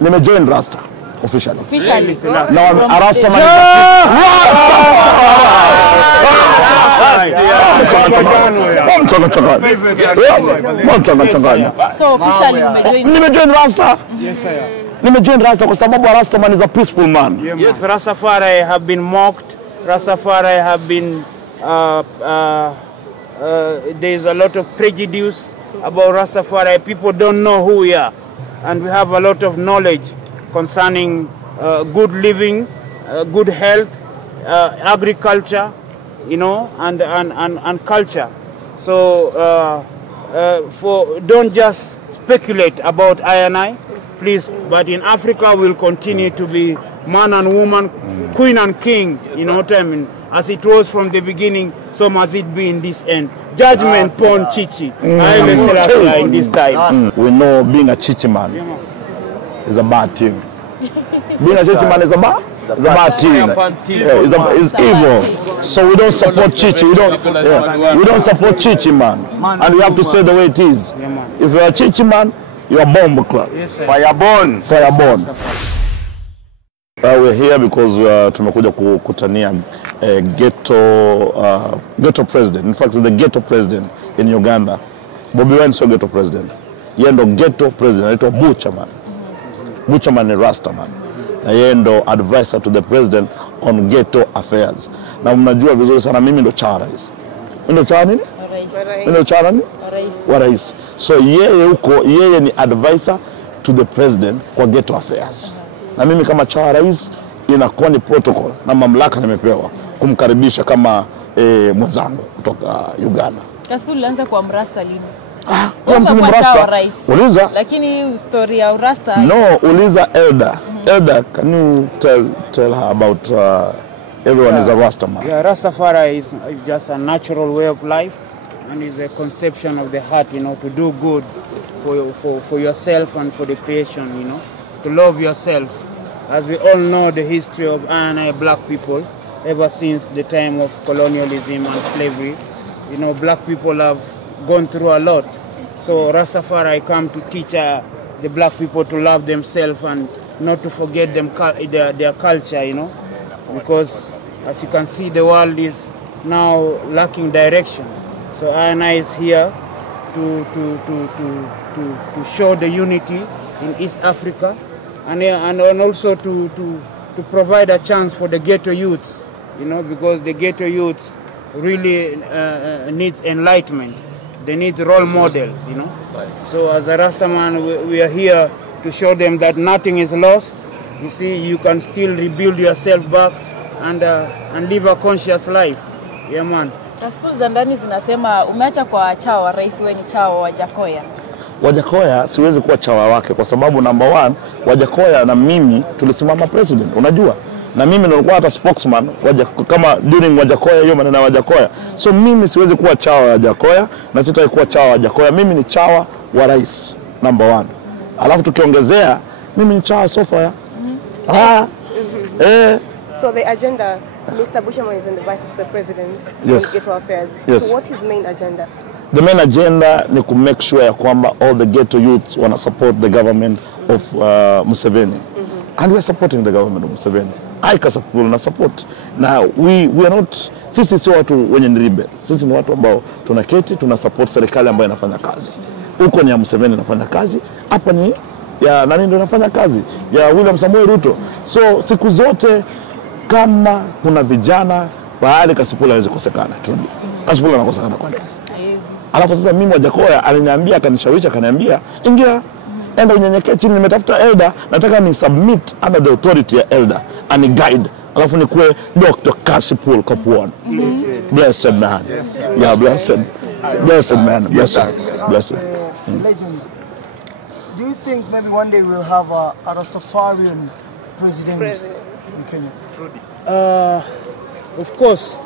Nimejoin Rasta officially. Officially. Now I'm a Rasta man. So officially umejoin. Nimejoin Rasta. Yes, sir. Nimejoin Rasta kwa sababu Rasta man is a peaceful man. Yes, Rastafari have been mocked. Rastafari have been there is a lot of prejudice about Rastafari. People don't know who we are, and we have a lot of knowledge concerning good living, good health, agriculture, you know, and culture. So don't just speculate about I and I, please. But in Africa, we'll continue to be man and woman, queen and king. You know what I mean? As it was from the beginning, so must it be in this end. Judgment upon Chichi. In this time. We know being a Chichi man is a bad thing. Being a Chichi man is a bad thing. It's evil. So we don't support Chichi. We don't support Chichi man. And we have to say the way it is. If you're a Chichi man, you're a bomb club. Fireborn. We're here because tumekuja kukutania ghetto president. In fact, the ghetto president in Uganda. Bobi Wine is ghetto president. Yeye ndo ghetto president. Anaitwa Butcherman. Butcherman ni Rasta man. Na yeye ndo advisor to the president on ghetto affairs. Na mnajua vizuri sana mimi ndo cha rais. Ndo cha nini? Ndo cha nini? Wa rais. So yeye ni advisor to the president kwa ghetto affairs. Na mimi kama cha rais inakuwa ni protocol na mamlaka nimepewa kumkaribisha kama mwenzangu kutoka Uganda. Caspool alianza kwa Mrasta lini? Kwa mtu Mrasta. Uliza. Lakini story ya Rasta. No, uliza Elder. Elder, can you tell her about everyone is a Rasta man? Yeah, Rastafari is just a natural way of life, and is a conception of the heart, you know, to do good for yourself and for the creation, you know, to love yourself. As we all know the history of I and I black people, ever since the time of colonialism and slavery, you know, black people have gone through a lot. So Rastafari come to teach the black people to love themselves and not to forget their culture, you know, because as you can see, the world is now lacking direction. So I and I is here to show the unity in East Africa, and also to provide a chance for the ghetto youths, you know, because the ghetto youths really needs enlightenment. They need role models, you know. So as a Rastaman, we are here to show them that nothing is lost. You see, you can still rebuild yourself back and live a conscious life. Yeah, man. Caspool za ndani zinasema umeacha kwa chawa rais, wewe ni chawa wa Wajackoyah. Wajackoyah siwezi kuwa chawa wake kwa sababu number one, Wajackoyah na mimi tulisimama president, unajua. Na mimi nilikuwa hata spokesman kama during Wajackoyah, hiyo maneno ya Wajackoyah. So mimi siwezi kuwa chawa wa Wajackoyah na sitawahi kuwa chawa wa Wajackoyah. Mimi ni chawa wa rais number one. Alafu tukiongezea mimi ni chawa sofa. So the agenda, Mr. Butcherman is an advisor to the president on ghetto affairs. Yes. So what's his main agenda? The main agenda ni to make sure ya kwamba all the ghetto youths wanna support the government of Museveni. And we are supporting the government of Museveni. I Caspool na support. Now we are not, sisi si watu wenye ni rebel. Sisi ni watu ambao tunaketi, tuna support serikali ambayo inafanya kazi. Huko ni ya Museveni inafanya kazi, hapa ni ya nani ndio inafanya kazi? Ya William Samoei Ruto. So siku zote kama kuna vijana bahali Caspool hawezi kukosekana. Caspool anakosekana kwa nini? Alafu sasa mimi Wajackoyah aliniambia, akanishawishi, akaniambia ingia, enda unyenyekee chini, nimetafuta elder, nataka ni submit under the authority ya elder and guide. Alafu nikuwe Dr. Caspool Kapuan. Blessed man. Yeah, blessed. Blessed man. Blessed. Legend. Do you think maybe one day we'll have a Rastafarian president in Kenya? Of course.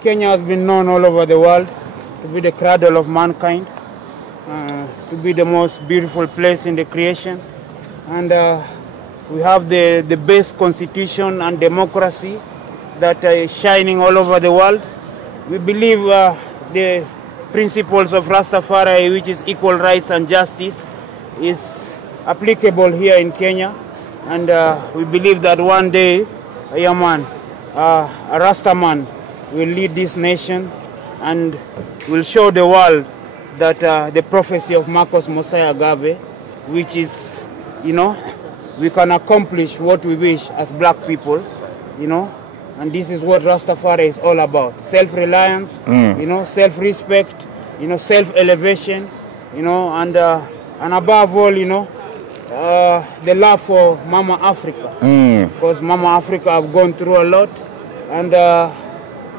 Kenya has been known all over the world to be the cradle of mankind, to be the most beautiful place in the creation. And we have the best constitution and democracy that is shining all over the world. We believe the principles of Rastafari, which is equal rights and justice, is applicable here in Kenya. And we believe that one day, a Rasta man will lead this nation and will show the world that the prophecy of Marcus Mosiah Garvey, which is, we can accomplish what we wish as black people, and this is what Rastafari is all about. Self-reliance, self-respect, self-elevation, and above all, the love for Mama Africa. Because Mama Africa have gone through a lot, and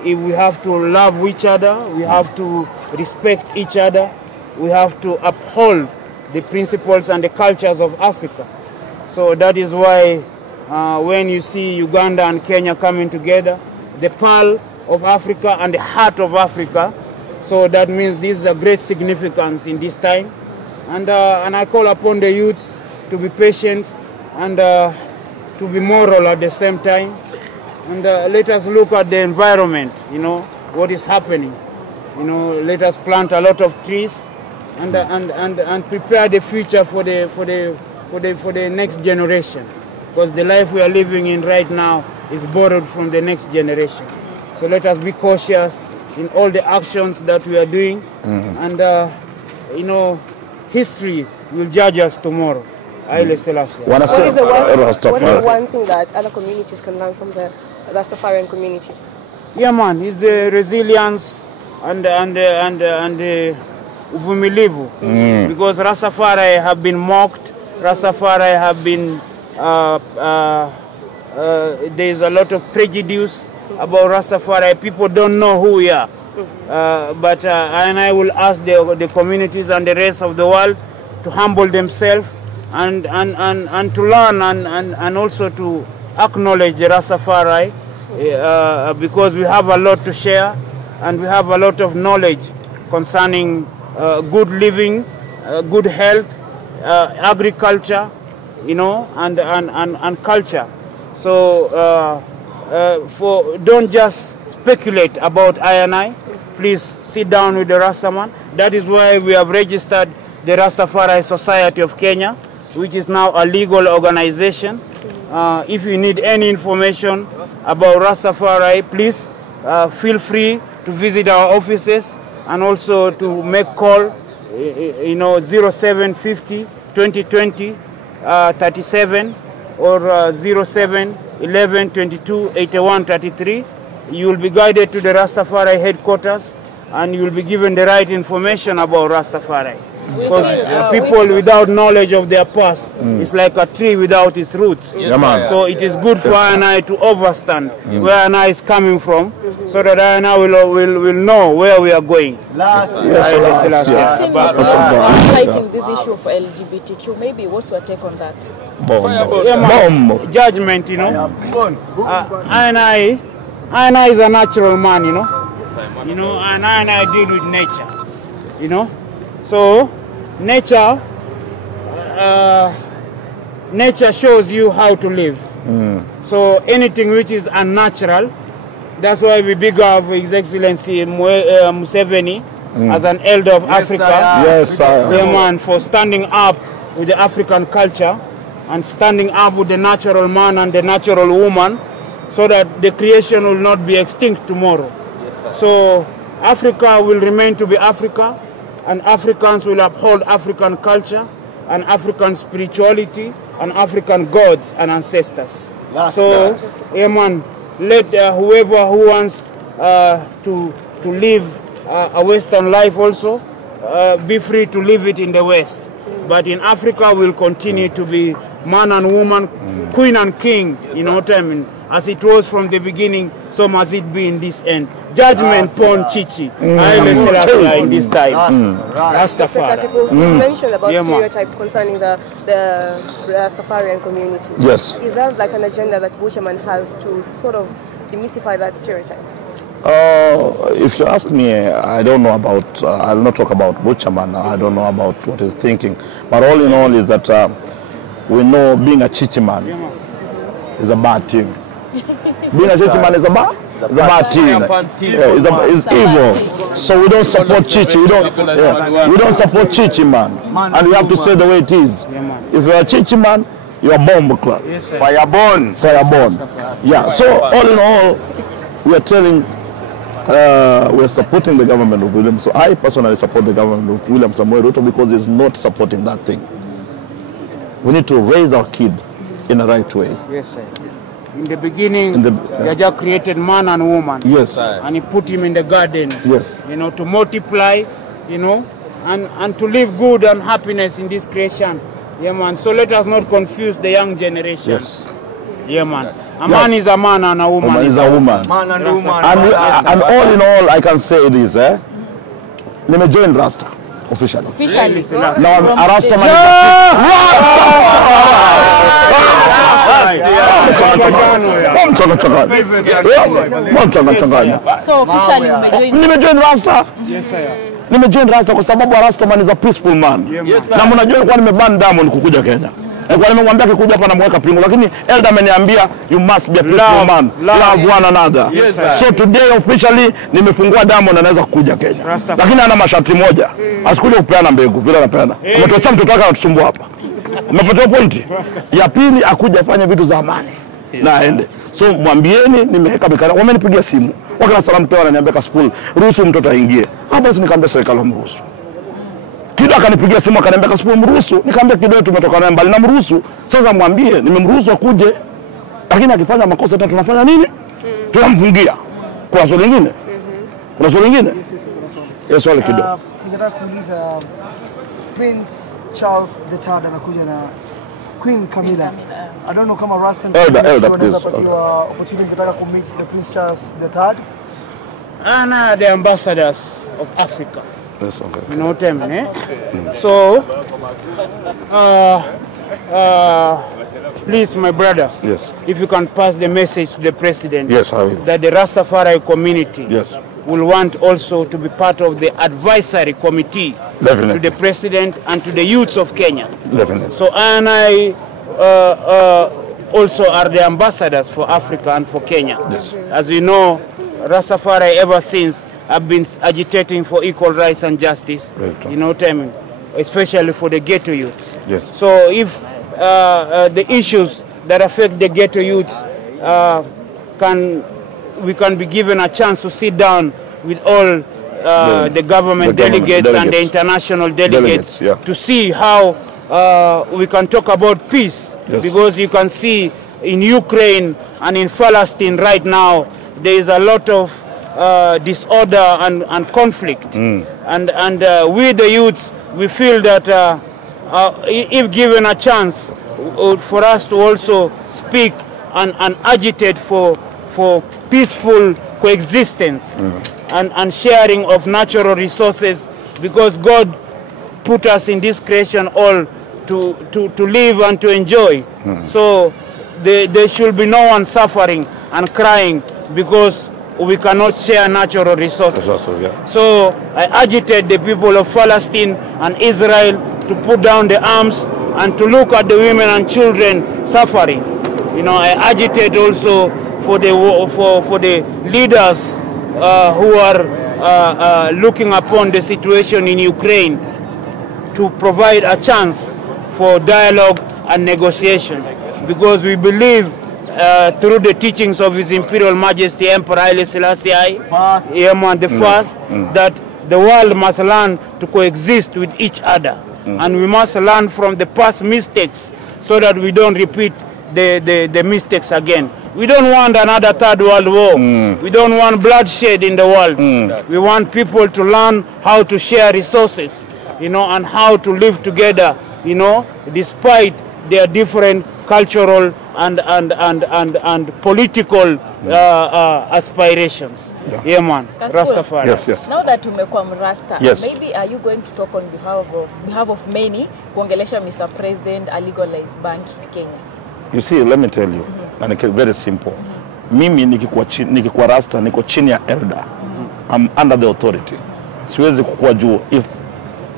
if we have to love each other, we have to respect each other, we have to uphold the principles and the cultures of Africa. So that is why when you see Uganda and Kenya coming together, the pearl of Africa and the heart of Africa, so that means this is a great significance in this time. And I call upon the youths to be patient and to be moral at the same time. And let us look at the environment, what is happening. Let us plant a lot of trees and prepare the future for the next generation. Because the life we are living in right now is borrowed from the next generation. So let us be cautious in all the actions that we are doing. And, history will judge us tomorrow. What is the one thing that other communities can learn from the Rastafarian community? Yeah, man, it's the resilience and uvumilivu. Because Rastafari have been mocked, Rastafari have been, there's a lot of prejudice about Rastafari. People don't know who we are. But I will ask the communities and the rest of the world to humble themselves and to learn and also to acknowledge the Rastafari, because we have a lot to share and we have a lot of knowledge concerning good living, good health, agriculture, and culture. So don't just speculate about I. Please sit down with the Rastaman. That is why we have registered the Rastafari Society of Kenya, which is now a legal organization. If you need any information about Rastafari, please feel free to visit our offices and also to make call, 0750 2020 37 or 07 11 22 81 33. You will be guided to the Rastafari headquarters and you will be given the right information about Rastafari. Because people without knowledge of their past, it's like a tree without its roots. So it is good for I to understand where I is coming from, so that I will know where we are going. Fighting this issue for LGBTQ, maybe what's your take on that? Judgment, I is a natural man, and I deal with nature, So nature shows you how to live. So anything which is unnatural, that's why we big up His Excellency Museveni as an elder of Africa. Yes, sir. For standing up with the African culture and standing up with the natural man and the natural woman, so that the creation will not be extinct tomorrow. So Africa will remain to be Africa, and Africans will uphold African culture and African spirituality and African gods and ancestors. Let whoever who wants to live a Western life also be free to live it in the West. But in Africa, we'll continue to be man and woman, queen and king, as it was from the beginning, so must it be in this end. Judgment upon Chichi, in this time. Rastafari. You mentioned about stereotype concerning the Rastafarian community. Yes. Is that like an agenda that Bushaman has to sort of demystify that stereotype? If you ask me, I don't know about, I'll not talk about Bushaman, I don't know about what he's thinking. But all in all is that we know being a Chichi man is a bad thing. Being a Chichi man is a bad thing. It's evil. So we don't support Chichi. We don't support Chichi, man. And we have to say the way it is. If you are a Chichi man, you are bomb club. Yes, Fireborn. Yeah. So all in all, we are telling, we are supporting the government of William. So I personally support the government of William Samoei Ruto because he's not supporting that thing. We need to raise our kid in the right way. Yes, sir. In the beginning, Jaja created man and woman. Yes. And he put him in the garden. Yes. You know, to multiply, you know, and to live good and happiness in this creation. Yeah, man. So let us not confuse the young generation. Yes. Yeah, man. A man is a man and a woman is a woman. Man and woman. And all in all, I can say this, let me join Rasta officially. Officially. Now I'm a Rasta man. So officially nimejoin Rasta. Yes, sir. Nimejoin Rasta kwa sababu Rasta man is a peaceful man. Na mnajua kwa nimeban Diamond kukuja Kenya. Kwa nimemwambia akikuja hapa namweka pingu, lakini Elder ameniambia you must be a peaceful man. Love one another. So today officially nimefungua Diamond anaweza kukuja Kenya. Lakini ana masharti moja. Asikuje kupeana mbegu vile anapeana. Umetoa mtoto wake anatusumbua hapa. Umepata pointi? Ya pili akuja afanye vitu za amani. Na aende. So mwambieni nimeweka mikakati. Wamenipigia simu. Wakana salamu pia wananiambia Caspool, ruhusu mtoto aingie. Hapo basi nikamwambia serikali mruhusu. Kido akanipigia simu akaniambia Caspool mruhusu. Nikamwambia Kido tumetoka naye mbali na mruhusu. Sasa mwambie nimemruhusu akuje. Lakini akifanya makosa tena tunafanya nini? Tunamfungia. Kwa swali lingine? Kuna swali lingine? Yes, swali Kido. Ningetaka kuuliza Prince Charles III anakuja na Queen Camilla. I don't know kama Rasta Elder, please. Patiwa opportunity kutaka ku meet the Prince Charles III. And the ambassadors of Africa. Yes, okay. You know what I mean, eh? So, please, my brother, Yes. if you can pass the message to the president, Yes, I will. that the Rastafari community Yes. will want also to be part of the advisory committee Definitely. to the president and to the youths of Kenya. Definitely. So, and I also are the ambassadors for Africa and for Kenya. Yes. As we know, Rastafari ever since have been agitating for equal rights and justice, Right. you know what I mean, especially for the ghetto youths. Yes. So if the issues that affect the ghetto youths we can be given a chance to sit down with all the government delegates and the international delegates yeah. to see how we can talk about peace. Yes. Because you can see in Ukraine and in Palestine right now, there is a lot of disorder and conflict. And we the youths, we feel that if given a chance for us to also speak and agitate for peaceful coexistence and sharing of natural resources, because God put us in this creation all to live and to enjoy. So there should be no one suffering and crying because we cannot share natural resources. Yeah. So I agitate the people of Palestine and Israel to put down the arms and to look at the women and children suffering. You know, I agitate also for the leaders who are looking upon the situation in Ukraine to provide a chance for dialogue and negotiation, because we believe through the teachings of His Imperial Majesty Emperor Haile Selassie I, that the world must learn to coexist with each other, and we must learn from the past mistakes so that we don't repeat the mistakes again. We don't want another third world war. We don't want bloodshed in the world. We want people to learn how to share resources, you know, and how to live together, you know, despite their different cultural and political aspirations. Yeah, man. Rastafari. Yes. Now that umekuwa mrasta, Yes. maybe are you going to talk on behalf of many kuongelesha Mr. President a legalized bank in Kenya? You see, let me tell you, and it's very simple. Mimi nikikuwa rasta, niko chini ya elder. I'm under the authority. Siwezi kukua juu. If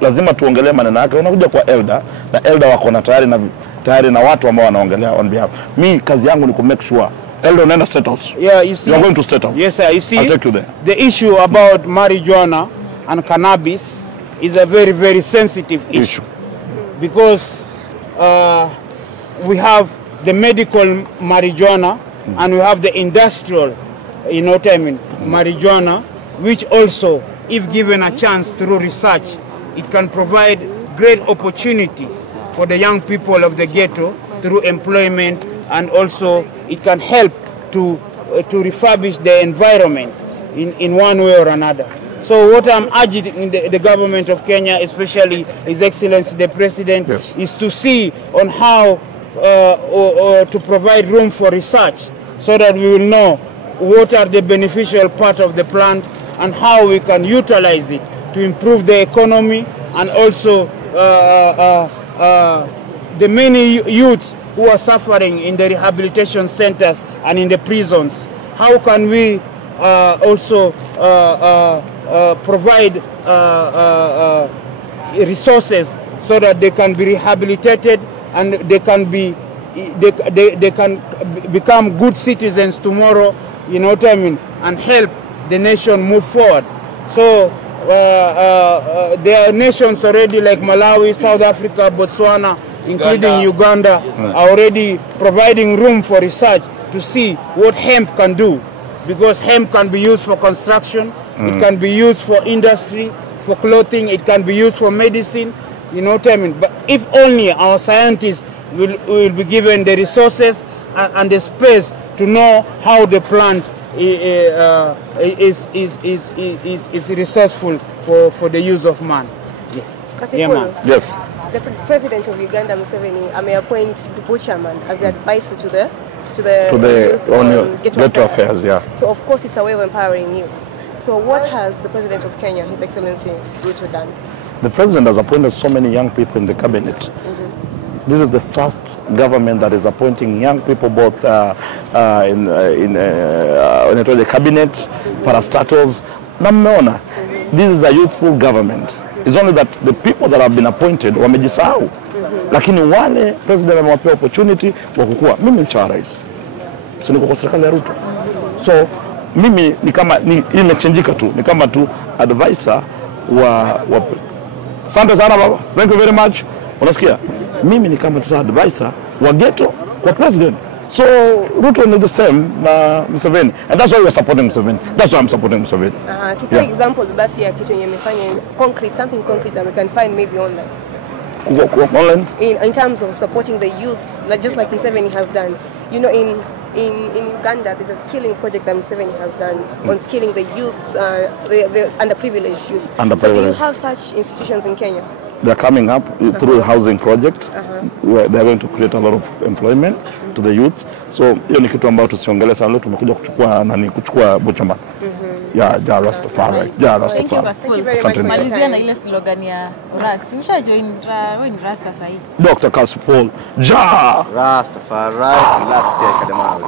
lazima tuongelee maneno yake, unakuja kwa elder, na elder wako na tayari na watu ambao wanaongelea on behalf. Mimi kazi yangu ni ku make sure Eldo, nenda State House. Yeah, you see. You are going to State House. Yes, sir. You see. I'll take you there. The issue about marijuana and cannabis is a very, very sensitive issue. Because we have the medical marijuana and we have the industrial, you know what I mean, marijuana, which also, if given a chance through research, it can provide great opportunities for the young people of the ghetto through employment, and also it can help to refurbish the environment in one way or another. So what I'm urging the government of Kenya, especially His Excellency the President, yes, is to see on how to provide room for research so that we will know what are the beneficial part of the plant and how we can utilize it to improve the economy, and also the many youths who are suffering in the rehabilitation centers and in the prisons. How can we also provide resources so that they can be rehabilitated and they can become good citizens tomorrow, you know what I mean, and help the nation move forward. So there are nations already like Malawi, South Africa, Botswana, including Uganda, are already providing room for research to see what hemp can do, because hemp can be used for construction, it can be used for industry, for clothing, it can be used for medicine, you know what I mean. But if only our scientists will be given the resources and the space to know how the plant is resourceful for the use of man. Yeah, man. Yes. The president of Uganda, Museveni, may appoint the butcherman as the advisor to the ghetto affairs. Yeah. So of course it's a way of empowering youths. So what has the president of Kenya, His Excellency Ruto, done? The president has appointed so many young people in the cabinet. This is the first government that is appointing young people both in the cabinet, parastatals. Na mmeona, this is a youthful government. It's only that the people that have been appointed wamejisahau. Lakini wale president amewapea opportunity wa kukua. Mimi ncha rais. So niko kwa serikali ya Ruto. So mimi ni kama imechanjika tu, ni kama tu advisor wa asante sana baba. Thank you very much. Unasikia? Mimi ni kama tu advisor wa ghetto kwa president. So Ruto is the same na Museveni, and that's why we're supporting Museveni. That's why I'm supporting Museveni. To take example, basi ya kitu yenye mefanya concrete, something concrete that we can find maybe online. Online? In terms of supporting the youth, like just like Museveni has done. You know, in Uganda, there's a skilling project that Museveni has done on skilling the youths, the underprivileged youths. So do you have such institutions in Kenya? They're coming up through the housing project, where they're going to create a lot of employment to the youth. So hiyo ni kitu ambacho tusiongelee sana, leo tumekuja kuchukua butcherman. Ja Rastafari. Ja Rastafari. Malizia na ile slogan ya Ras. Msha join wewe ni Rasta sahi. Dr. Caspool. Ja Rastafari last year kadamawe.